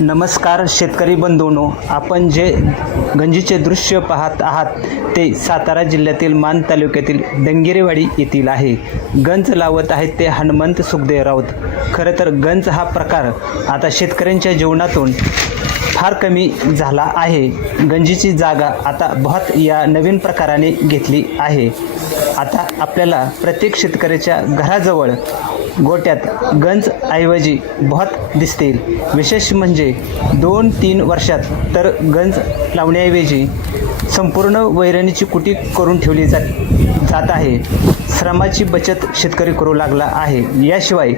नमस्कार शेतकरी बंधूंनो आपण जे गंजीचे दृश्य पाहत आहात ते सातारा जिल्ह्यातील मान तालुक्यातील डंगेरेवाडी येथील आहे. गंज लावत आहेत ते हनुमंत सुखदेव राऊत. खरं तर गंज हा प्रकार आता शेतकऱ्यांच्या जीवनातून फार कमी झाला आहे. गंजीची जागा आता बहुत या नवीन प्रकाराने घेतली आहे. आता आपल्याला प्रत्येक शेतकऱ्याच्या घराजवळ गोट्यात गंज ऐवजी बहुत दिसतील. विशेष म्हणजे दोन तीन वर्षात तर गंज लावण्याऐवजी संपूर्ण वैरणीची कुटी करून ठेवली जात जात आहे. श्रमाची बचत शेतकरी करू लागला आहे. याशिवाय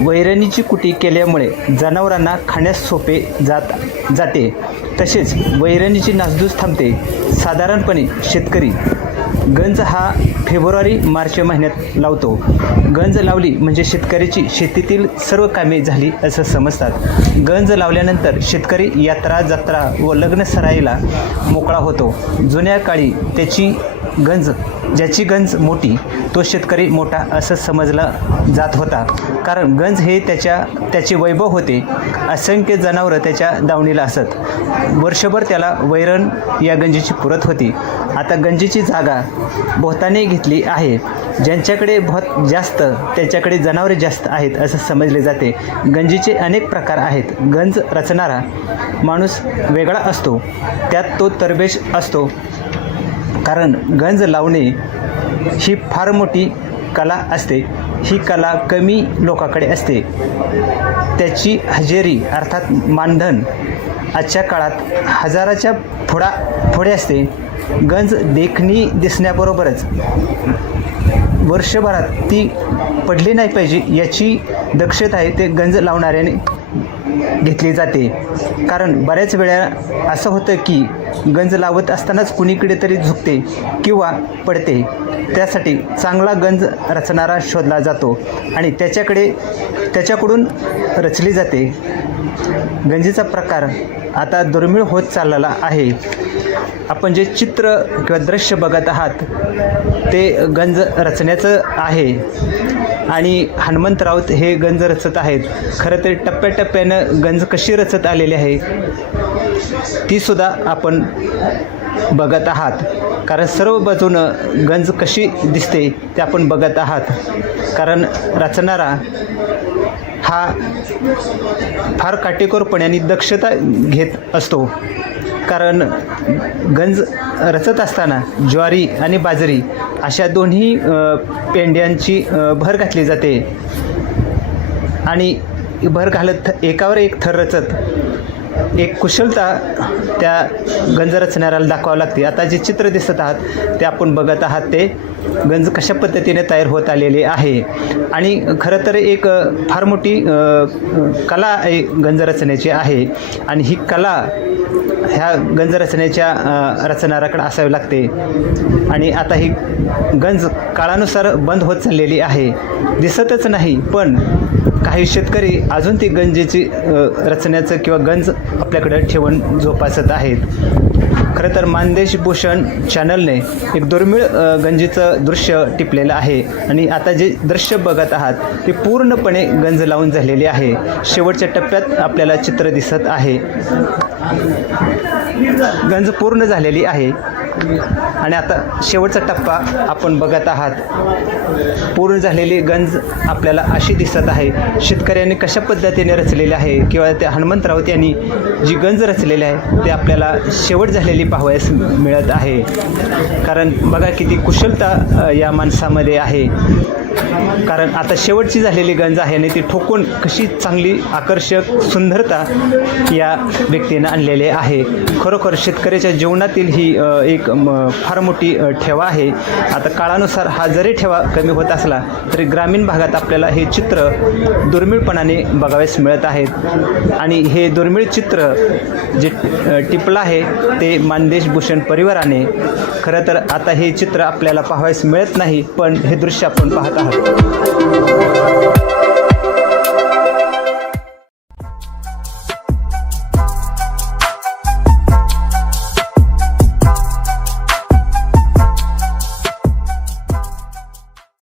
वैरणीची कुटी केल्यामुळे जनावरांना खाण्यास सोपे जात जाते. तसेच वैरणीची नासधूस थांबते. साधारणपणे शेतकरी गंज हा फेब्रुवारी मार्च महिन्यात लावतो. गंज लावली म्हणजे शेतकऱ्याची शेतीतील सर्व कामे झाली असं समजतात. गंज लावल्यानंतर शेतकरी यात्रा जत्रा व लग्न सराईला मोकळा होतो. जुन्या काळी त्याची गंज ज्याची गंज मोठी तो शेतकरी मोठा असं समजला जात होता. कारण गंज हे त्याच्या त्याचे वैभव होते. असंख्य जनावरं त्याच्या दावणीला असत. वर्षभर त्याला वैरण या गंजीची पुरत होती. आता गंजीची जागा भोताने घेतली आहे. ज्यांच्याकडे भोत जास्त त्यांच्याकडे जनावरे जास्त आहेत असं समजले जाते. गंजीचे अनेक प्रकार आहेत. गंज रचणारा माणूस वेगळा असतो. त्यात तो तरबेज असतो. कारण गंज लावणे ही फार मोठी कला असते. ही कला कमी लोकाकडे असते. त्याची हजेरी अर्थात मानधन आजच्या काळात हजाराच्या फुडा फुडे असते. गंज देखणी दिसण्याबरोबरच वर्षभरात ती पडली नाही पाहिजे याची दक्षता आहे ते गंज लावणाऱ्याने घेतली जाते. कारण बऱ्याच वेळा असं होतं की गंज लावत असतानाच कुणीकडे तरी झुकते किंवा पडते. त्यासाठी चांगला गंज रचणारा शोधला जातो आणि त्याच्याकडे त्याच्याकडून रचली जाते. गंजीचा प्रकार आता दुर्मिळ होत चाललेला आहे. आपण जे चित्र किंवा दृश्य बघत आहात ते गंज रचण्याचं आहे. आणि हनुमंत राऊत हे गंज रचत आहेत. खरं तर टप्प्याटप्प्यानं गंज कशी रचत आलेली आहे ती सुद्धा आपण बघत आहात. कारण सर्व बाजूनं गंज कशी दिसते ते आपण बघत आहात. कारण रचणारा हा फार काटेकोरपणे आणि दक्षता घेत असतो. कारण गंज रचत असताना ज्वारी आणि बाजरी अशा दोन्ही पेंड्यांची भर घातली जाते. आणि भर घालत एकावर एक थर रचत एक कुशलता त्या गंज रचणाऱ्याला दाखवावं लागते. आता जे चित्र दिसत आहात ते आपण बघत आहात ते गंज कशा पद्धतीने तयार होत आलेले आहे? आणि खरं तर एक फार मोठी कला गंज रचण्याची आहे. आणि ही कला ह्या गंज रचनेच्या रचणाऱ्याकडे असावी लागते. आणि आता ही गंज काळानुसार बंद होत चाललेली आहे. दिसतच नाही पण काही शेतकरी अजून ती गंजेची रचण्याचं किंवा गंज आपल्याकडं ठेवून जोपासत आहेत. खरं तर मानदेश भूषण चॅनलने एक दुर्मिळ गंजेचं गंजीचं दृश्य टिपलेलं आहे. आणि आता जे दृश्य बघत आहात ते पूर्णपणे गंज लावून झालेले आहे. शेवटच्या टप्प्यात आपल्याला चित्र दिसत आहे. गंज पूर्ण झालेली आहे. आणि आता शेवटचा टप्पा आपण बघत आहात. पूर्ण झालेली गंज आपल्याला अशी दिसत आहे शेतकऱ्यांनी कशा पद्धतीने रचलेले आहे किंवा त्या हनुमंत राऊत यांनी जी गंज रचलेली आहे ते आपल्याला शेवट झालेली पाहावयास मिळत आहे. कारण बघा किती कुशलता या माणसामध्ये आहे. कारण आता शेवटची झालेली गंज आहे आणि ती ठोकून कशी चांगली आकर्षक सुंदरता या व्यक्तीनं आणलेली आहे. खरोखर शेतकऱ्याच्या जीवनातील ही एक एक फार मोठी ठेवा आहे. आता काळानुसार हा जरी ठेवा कमी होत असला तरी ग्रामीण भागात आपल्याला हे चित्र दुर्मिळपणाने बघावेस मिळत आहेत. आणि हे दुर्मिळ चित्र जे टिपलं आहे ते मानदेश भूषण परिवाराने. खरं तर आता हे चित्र आपल्याला पाहावयास मिळत नाही पण हे दृश्य आपण पाहत आहात.